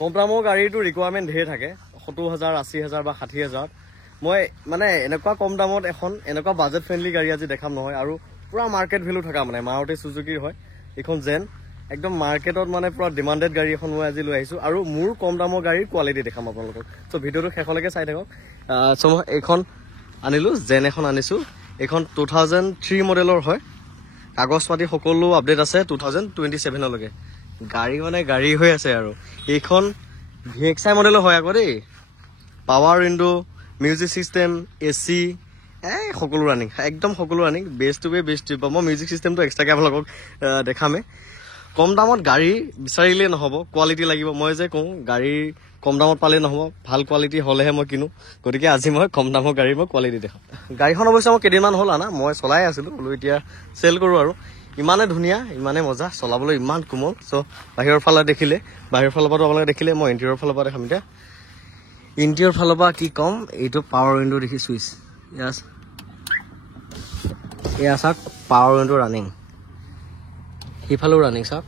কম দামৰ গাড়ীটো ৰিকুৱাৰমেণ্ট ধেৰ থাকে 70,000 80,000 বা 60,000 মই মানে এনেকুৱা কম দামত এখন এনেকুৱা বাজেট ফ্ৰেণ্ডলি গাড়ী আজি দেখাম নহয় আৰু পুৰা মাৰ্কেট ভেলু থকা মানে মাৰুতি সুজুকিৰ হয় এইখন জেন একদম মাৰ্কেটত মানে পুৰা ডিমাণ্ডেড গাড়ী এখন মই আজি লৈ আহিছোঁ আৰু মোৰ কম দামৰ গাড়ীৰ কোৱালিটি দেখাম আপোনালোকক চ' ভিডিঅ'টো শেষলৈকে চাই থাকক চ' মই এইখন আনিলোঁ জেন এখন আনিছোঁ এইখন 2003 মডেলৰ হয় কাগজ পাতি সকলো আপডেট আছে 2027লৈকে গাড়ী মানে গাড়ী হৈ আছে আৰু এইখন VXI মডেলৰ হয় আকৌ দেই power window music system AC সকলো ৰানিং একদম সকলো ৰানিং বেষ্ট টু বেষ্ট মই মিউজিক চিষ্টেমটো এক্সট্ৰাকৈ আপোনালোকক দেখামে কম দামত গাড়ী বিচাৰিলেই নহ'ব কোৱালিটি লাগিব মই যে কওঁ গাড়ী কম দামত পালেই নহ'ব ভাল কোৱালিটি হ'লেহে মই কিনো গতিকে আজি মই কম দামৰ গাড়ীৰ মই কোৱালিটি দেখাম গাড়ীখন অৱশ্যে মই কেইদিনমান হ'ল আনা মই চলাই আছিলোঁ বোলো এতিয়া চেল কৰোঁ আৰু ইমানে ধুনীয়া ইমানে মজা চলাবলৈ ইমান কোমল চ' বাহিৰৰ ফালে দেখিলে বাহিৰৰ ফালৰ পৰাতো আপোনালোকে দেখিলে মই ইণ্টেৰিয়ৰ ফালৰ পৰা দেখাম এতিয়া ইণ্টেৰিয়ৰ ফালৰ পৰা কি ক'ম এইটো পাৱাৰ উইণ্ডো দেখি চুইচ এয়া চাওক পাৱাৰ উইণ্ডো ৰানিং সিফালেও ৰানিং চাওক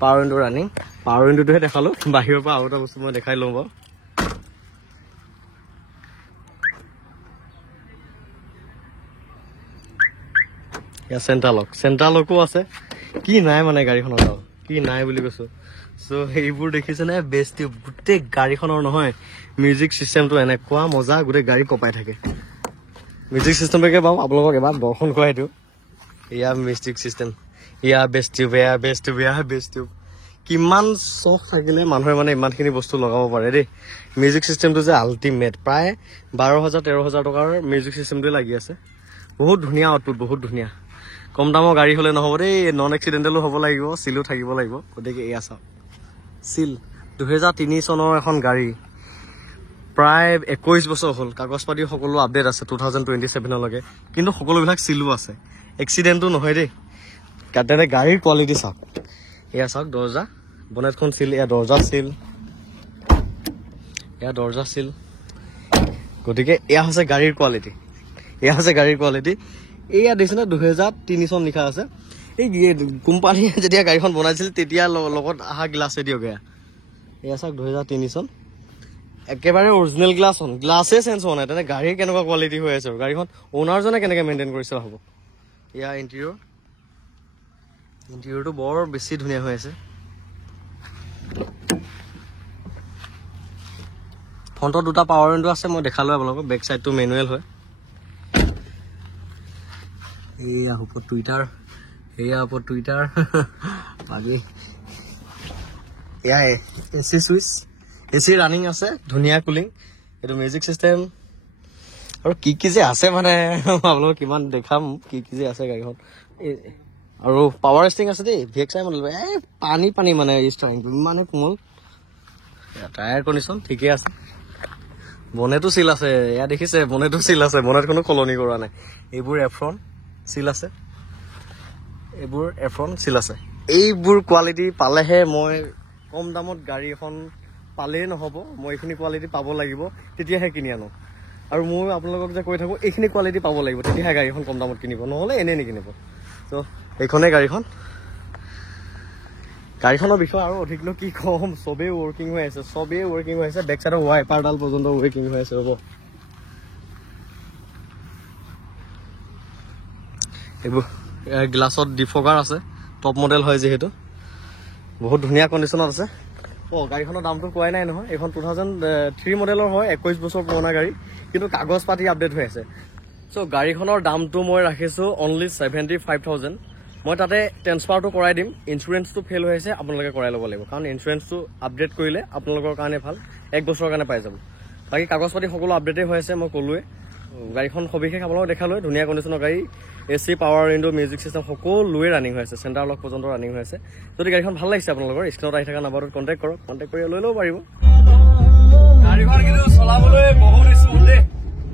পাৱাৰ উইণ্ডো ৰানিং পাৱাৰ উইণ্ডোটোহে দেখালোঁ বাহিৰৰ পৰা আৰু এটা বস্তু মই দেখাই লওঁ বাৰু এয়া চেণ্টাৰ লকো আছে কি নাই মানে গাড়ীখনৰ আৰু কি নাই বুলি কৈছোঁ চ' সেইবোৰ দেখিছেনে বেষ্ট গোটেই গাড়ীখনৰ নহয় মিউজিক চিষ্টেমটো এনেকুৱা মজা গোটেই গাড়ী কপাই থাকে মিউজিক চিষ্টেমটোকে বাৰু আপোনালোকক এবাৰ দৰ্শন কৰাই দিওঁ এয়া মিউজিক চিষ্টেম এয়া বেষ্ট টিউব কিমান চখ থাকিলে মানুহে মানে ইমানখিনি বস্তু লগাব পাৰে দেই মিউজিক চিষ্টেমটো যে আল্টিমেট প্ৰায় 12,000-13,000 টকাৰ মিউজিক চিষ্টেমটোৱে লাগি আছে বহুত ধুনীয়া আউটপুট বহুত ধুনীয়া কম দামৰ গাড়ী হ'লে নহ'ব দেই নন এক্সিডেণ্টেলো হ'ব লাগিব চিলো থাকিব লাগিব গতিকে এয়া চাওক চিল 2003 চনৰ এখন গাড়ী প্ৰায় 21 বছৰ হ'ল কাগজ পাতি সকলো আপডেট আছে 2027লৈকে কিন্তু সকলোবিলাক চিলো আছে এক্সিডেণ্টটো নহয় দেই তেনে গাড়ীৰ কোৱালিটি চাওক এয়া চাওক দৰ্জা বনেটখন চিল এয়া দৰ্জা চিল গতিকে এয়া হৈছে গাড়ীৰ কোৱালিটি এয়া দেখিছেনে 2003 চন লিখা আছে এই কোম্পানীয়ে যেতিয়া গাড়ীখন বনাইছিল তেতিয়া লগত অহা গ্লাছে দিয়ক এয়া চাওক 2003 চন একেবাৰে অৰিজিনেল গ্লাছে চেঞ্জ হোৱা নাই তেনে গাড়ীৰ কেনেকুৱা কোৱালিটি হৈ আছে গাড়ীখন অ'নাৰজনে কেনেকৈ মেইনটেইন কৰিছে হ'ব এয়া ইণ্টেৰিয়ৰটো বৰ বেছি ধুনীয়া হৈ আছে ফ্ৰণ্টত দুটা পাৱাৰ উইণ্ডো আছে মই দেখালোঁ আপোনালোকক বেক চাইডটো মেনুৱেল হয় এয়া ওপৰত টুইটাৰ বাকী এয়া AC চুইচ AC ৰানিং আছে ধুনীয়া কুলিং এইটো মিউজিক চিষ্টেম আৰু কি যে আছে মানে আপোনালোকক কিমান দেখাম কি যে আছে গাড়ীখন আৰু পাৱাৰ ষ্টিং আছে দেই VXI মডেল পানী মানে ষ্টাৰিংটো ইমানে কোমল টায়াৰ কণ্ডিশ্যন ঠিকে আছে বনেটো চিল আছে এয়া দেখিছে বনেটো চিল আছে বনেট কোনো সলনি কৰা নাই এইবোৰ এফ্ৰন চিল আছে এইবোৰ কোৱালিটি পালেহে মই কম দামত গাড়ী এখন পালেই নহ'ব মই এইখিনি কোৱালিটি পাব লাগিব তেতিয়াহে কিনি আনো আৰু মই আপোনালোকক যে কৈ থাকোঁ এইখিনি কোৱালিটি পাব লাগিব তেতিয়াহে গাড়ীখন কম দামত কিনিব নহ'লে এনেই নিকিনিব ত' এইখনেই গাড়ীখনৰ বিষয়ে আৰু অধিকনো কি ক'ম চবেই ৱৰ্কিং হৈ আছে বেক চাইডৰ ৱাইপাৰডাল পৰ্যন্ত ৱৰ্কিং হৈ আছে হ'ব এইবোৰ গ্লাছত ডিফগাৰ আছে টপ মডেল হয় যিহেতু বহুত ধুনীয়া কণ্ডিশ্যনত আছে গাড়ীখনৰ দামটো কোৱাই নাই নহয় এইখন 2003 মডেলৰ হয় 21 বছৰ পুৰণা গাড়ী কিন্তু কাগজ পাতি আপডেট হৈ আছে চ' গাড়ীখনৰ দামটো মই ৰাখিছোঁ অনলি 75,000 মই তাতে ট্ৰেন্সফাৰটো কৰাই দিম ইঞ্চুৰেঞ্চটো ফেইল হৈ আছে আপোনালোকে কৰাই ল'ব লাগিব কাৰণ ইঞ্চুৰেঞ্চটো আপডেট কৰিলে আপোনালোকৰ কাৰণে ভাল 1 বছৰৰ কাৰণে পাই যাব বাকী কাগজ পাতি সকলো আপডেটেই হৈ আছে মই ক'লোৱে গাড়ীখন সবিশেষ আপোনালোকক দেখালোঁ ধুনীয়া কণ্ডিশ্যনৰ গাড়ী AC power window music system সকলোৱে ৰানিং হৈ আছে চেণ্টাৰ লক পৰ্যন্ত ৰানিং হৈ আছে যদি গাড়ীখন ভাল লাগিছে আপোনালোকৰ স্ক্ৰীনত আহি থকা নাম্বাৰটোত কণ্টেক্ট কৰি লৈ ল'ব পাৰিব গাড়ীখন কিন্তু চলাবলৈ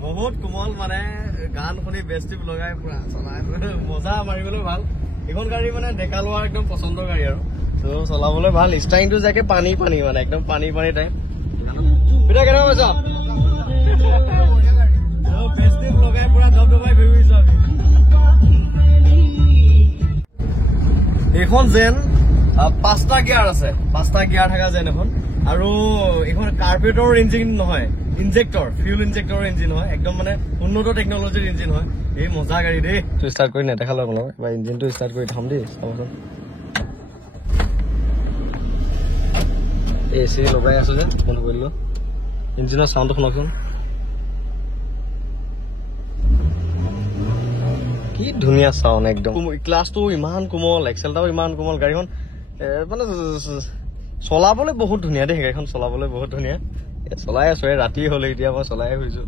বহুত কোমল মানে গান শুনি বেষ্টিভ লগাই পুৰা চলাই মজা মাৰিবলৈ ভাল এইখন গাড়ী মানে ডেকা লোৱাৰ একদম পচন্দৰ গাড়ী আৰু তো চলাবলৈ ভাল ষ্টাৰিংটো যাকে পানী মানে একদম পানী টাইপ এটা কেনেকুৱা পাইছা বেষ্টিভ লগাই পুৰা দবদবাই ঘূৰি ফুৰিছো এইখন জেন 5টা গিয়াৰ আছে, 5টা গিয়াৰ থকা যেন এখন। আৰু এইখন কাৰ্পেটৰ ইঞ্জিন নহয়, ইনজেক্টৰ, ফিউল ইনজেক্টৰৰ ইঞ্জিন হয়, একদম মানে উন্নত টেকনলজিৰ ইঞ্জিন হয়। এই মজা গাড়ী দেই। তো ষ্টাৰ্ট কৰি নেদেখালো আপোনালোক, এবাৰ ইঞ্জিনটো ষ্টাৰ্ট কৰি দেখাম দেই, চাবচোন। এচি লগাই আছো যে বন্ধ কৰি দিলো। ইঞ্জিনৰ চাউণ্ডটো শুনকচোন, কি ধুনীয়া চাউণ্ড একদম। ক্লাছটো ইমান কোমল, এক্সেলটাও ইমান কোমল, গাড়ীখন মানে চলাবলৈ বহুত ধুনীয়া দেই। গাড়ীখন চলাবলৈ বহুত ধুনীয়া, চলাই আছো। ৰাতি হলে এতিয়া মই চলাই ফুৰিছো।